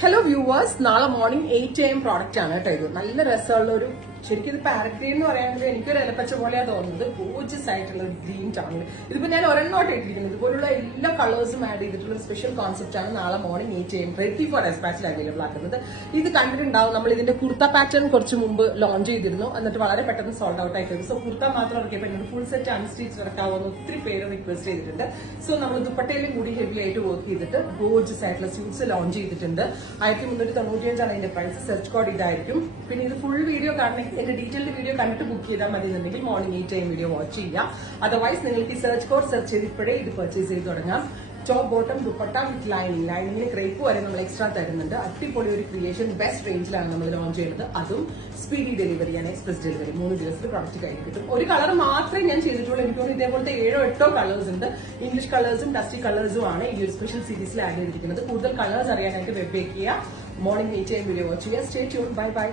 Hello viewers, നാളെ morning 8 AM product ആണ് കേട്ടോ. ഇത് നല്ല രസമുള്ള ഒരു ശരിക്കും ഇത് പാരറ്റ് ഗ്രീൻ എന്ന് പറയുന്നത് എനിക്കൊരു ഇലപ്പച്ച പോലെയാണ് തോന്നുന്നത്. ഗോർജസ് ആയിട്ടുള്ള ഗ്രീൻ ടോണിൽ ഇതിപ്പോ ഞാൻ ഒരെണ്ണോട്ട് ഇട്ടിരിക്കുന്നത്. ഇതുപോലുള്ള എല്ലാ കളേഴ്സും ആഡ് ചെയ്തിട്ടുള്ള സ്പെഷ്യൽ കോൺസെപ്റ്റ് ആണ് നാളെ മോർണിംഗ് 8 AM റെഡി ഫോർ ഡെസ്പാച്ചിൽ അവൈലബിൾ ആക്കുന്നത്. ഇത് കണ്ടിട്ടുണ്ടാവും, നമ്മൾ ഇതിന്റെ കുർത്ത പാറ്റേൺ കുറച്ച് മുമ്പ് ലോഞ്ച് ചെയ്തിരുന്നു, എന്നിട്ട് വളരെ പെട്ടെന്ന് സോൾഡ് ഔട്ട് ആയിട്ടുണ്ട്. സോ കുർത്ത മാത്രം ഇറക്കിയപ്പോൾ എന്നോട് ഫുൾ സെറ്റ് അൺസ്റ്റിച്ച് ഇറക്കാവുന്ന ഒത്തിരി പേര് റിക്വസ്റ്റ് ചെയ്തിട്ടുണ്ട്. സോ നമ്മൾ ദുപ്പട്ടയിലും കൂടി ഹെവി ആയിട്ട് വർക്ക് ചെയ്തിട്ട് ഗോർജസ് ആയിട്ടുള്ള സ്യൂട്ട്സ് ലോഞ്ച് ചെയ്തിട്ടുണ്ട്. 1395 ഇതിന്റെ പ്രൈസ്. സെർച്ച് കോഡ് ഇതായിരിക്കും. പിന്നെ ഇത് ഫുൾ വീഡിയോ കാണണമെങ്കിൽ എന്റെ ഡീറ്റെയിൽഡ് വീഡിയോ കണ്ടിട്ട് ബുക്ക് ചെയ്താൽ മതി എന്നുണ്ടെങ്കിൽ മോർണിംഗ് 8 AM വീഡിയോ വാച്ച് ചെയ്യാം. അതർവൈസ് നിങ്ങൾക്ക് ഈ സെർച്ച് കോഡ് സെർച്ച് ചെയ്ത് ഇപ്പോഴേ ഇത് പർച്ചേസ് ചെയ്ത് തുടങ്ങാം. ടോപ്പ് ബോട്ടം ദുപ്പട്ട വിത്ത് ലൈനിങ്ങിന് ക്രേപ്പ് വരെ നമ്മൾ എക്സ്ട്രാ തരുന്നുണ്ട്. അടിപൊളി ഒരു ക്രിയേഷൻ, ബെസ്റ്റ് റേഞ്ചിലാണ് നമ്മൾ ലോഞ്ച് ചെയ്യുന്നത്. അതും സ്പീഡി ഡെലിവറി ആണ്, എക്സ്പ്രസ് ഡെലിവറി. 3 ദിവസത്തിൽ പ്രൊഡക്റ്റ് കഴിഞ്ഞ് കിട്ടും. ഒരു കളർ മാത്രമേ ഞാൻ ചെയ്തിട്ടുള്ളൂ. എനിക്ക് തോന്നുന്നു ഇതേപോലത്തെ 7-8 കളേഴ്സ് ഉണ്ട്. ഇംഗ്ലീഷ് കളേഴ്സും ഡസ്റ്റി കളേഴ്സും ആണ് ഈ ഒരു സ്പെഷ്യൽ സീരീസിൽ ആഡ് ചെയ്തിരിക്കുന്നത്. കൂടുതൽ കളേഴ്സ് അറിയാനായിട്ട് വെബ് ബേക്ക് ചെയ്യുക. മോർണിംഗ് 8 AM വീഡിയോ വാച്ച് ചെയ്യുക. Stay tune. Bye bye.